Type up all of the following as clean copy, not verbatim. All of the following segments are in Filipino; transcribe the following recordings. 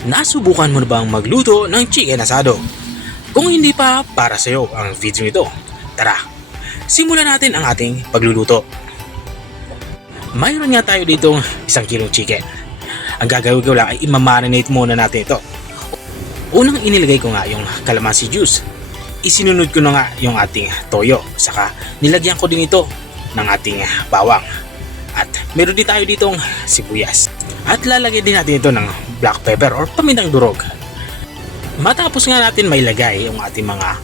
Nasubukan mo na bang magluto ng chicken asado? Kung hindi pa, para sa'yo ang video ito. Tara, simulan natin ang ating pagluluto. Mayroon nga tayo ditong 1 kilong chicken. Ang gagawin ko lang ay imamarinate muna natin ito. Unang inilagay ko nga yung calamansi juice. Isinunod ko na nga yung ating toyo. Saka nilagyan ko din ito ng ating bawang. At meron din tayo ditong sibuyas. At lalagyan din natin ito ng black pepper or pamintang durog. Matapos nga natin mailagay yung ating mga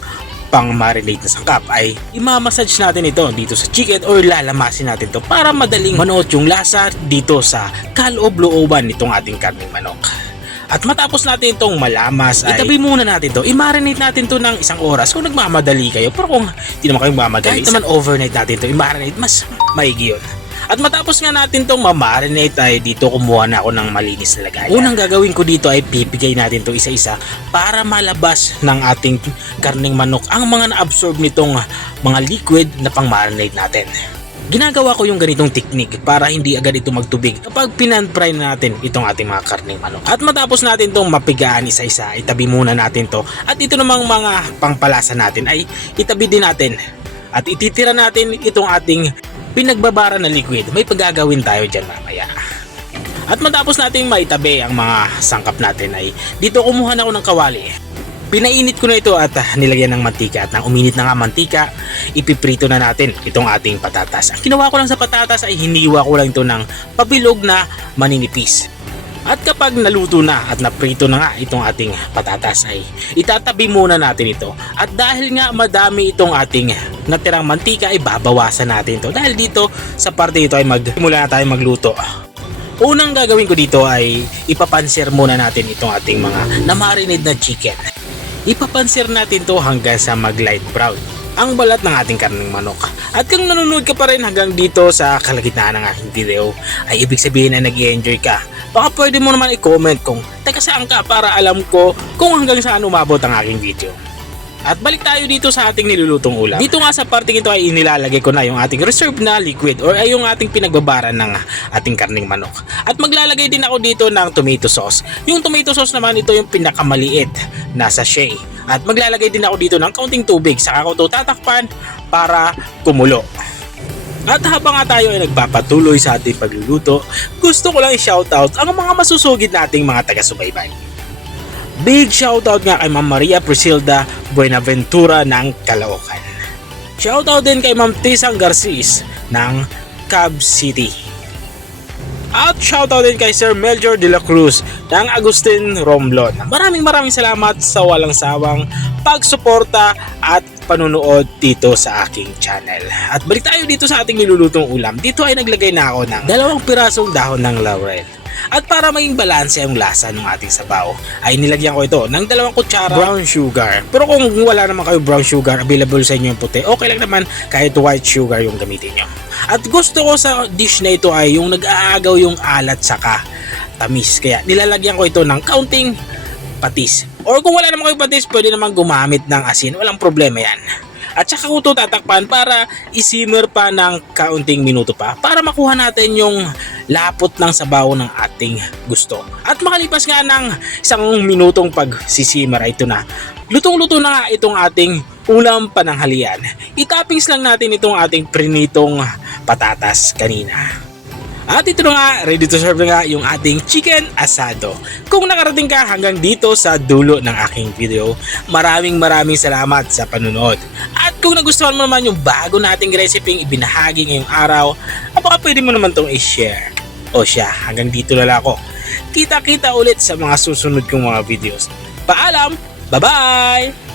pang-marinate na sangkap ay imamassage natin ito dito sa chicken or lalamasin natin ito para madaling manuot yung lasa dito sa kaloob-looban nitong ating karneng manok. At matapos natin itong malamas ay itabi muna natin to, i-marinate natin to ng 1 oras kung nagmamadali kayo. Pero kung hindi naman kayo mamadali, kahit naman overnight natin to i-marinate, mas maigi yun. At matapos nga natin itong ma-marinate ay dito kumuha na ako ng malinis na lagayan. Unang gagawin ko dito ay pipigay natin to isa-isa para malabas ng ating karneng manok ang mga na-absorb nitong mga liquid na pang-marinate natin. Ginagawa ko yung ganitong technique para hindi agad ito magtubig kapag pinan-fry na natin itong ating mga karneng manok. At matapos natin itong mapigaan isa-isa, itabi muna natin to. At ito namang mga pangpalasa natin ay itabi din natin. At ititira natin itong ating pinagbabara na liquid. May paggagawin tayo dyan mamaya. At matapos natin maitabi ang mga sangkap natin ay dito kumuha na ako ng kawali. Pinainit ko na ito at nilagyan ng mantika at nang uminit na nga mantika, ipiprito na natin itong ating patatas. Ang ginawa ko lang sa patatas ay hiniwa ko lang ito ng pabilog na maninipis. At kapag naluto na at naprito na nga itong ating patatas ay itatabi muna natin ito. At dahil nga madami itong ating natirang mantika ay babawasan natin ito. Dahil dito sa parte ito ay magsimula na tayo magluto. Unang gagawin ko dito ay ipapanser muna natin itong ating mga na-marinate na chicken. Ipapansir natin to hanggang sa mag light brown ang balat ng ating karneng manok. At kung nanonood ka pa rin hanggang dito sa kalagitnaan ng aking video ay ibig sabihin na nag-i-enjoy ka. Baka pwede mo naman i-comment kung taga saan ka para alam ko kung hanggang saan umabot ang aking video. At balik tayo dito sa ating nilulutong ulam. Dito nga sa parting ito ay inilalagay ko na yung ating reserve na liquid or ay yung ating pinagbabaran ng ating karneng manok. At maglalagay din ako dito ng tomato sauce. Yung tomato sauce naman ito yung pinakamaliit na sachet. At maglalagay din ako dito ng kaunting tubig. Saka ko ito tatakpan para kumulo. At habang nga tayo ay nagpapatuloy sa ating pagluluto, gusto ko lang i-shoutout ang mga masusugid nating mga taga-subaybay. Big shoutout nga kay Ma'am Maria Priscilda Buenaventura ng Caloocan. Shoutout din kay Ma'am Tisang Garcis ng Cab City. At shoutout din kay Sir Melchor de la Cruz ng Agustin Romblon. Maraming salamat sa walang sawang pagsuporta at panunood dito sa aking channel. At balik tayo dito sa ating nilulutong ulam. Dito ay naglagay na ako ng 2 pirasong dahon ng laurel. At para maging balanse ang lasa ng ating sabaw ay nilagyan ko ito ng 2 kutsara brown sugar. Pero kung wala naman kayo brown sugar, available sa inyo yung puti, okay lang naman kahit white sugar yung gamitin nyo. At gusto ko sa dish na ito ay yung nag-aagaw yung alat saka tamis. Kaya nilalagyan ko ito ng kaunting patis. Or kung wala naman kayo patis, pwede naman gumamit ng asin. Walang problema yan. At saka ko ito tatakpan para isimmer pa ng kaunting minuto pa para makuha natin yung lapot ng sabaw ng ating gusto. At makalipas nga ng 1 minutong pagsisimmer ay ito na. Lutong-luto na nga itong ating ulam pananghalian. Itoppings lang natin itong ating prinitong patatas kanina. At ito na nga, ready to serve na nga yung ating chicken asado. Kung nakarating ka hanggang dito sa dulo ng aking video, maraming salamat sa panunood. At kung nagustuhan mo naman yung bago nating recipe ibinahagi ngayong araw, baka pwede mo naman itong i-share. O siya, hanggang dito na lang ako. Kita-kita ulit sa mga susunod kong mga videos. Paalam! Bye-bye!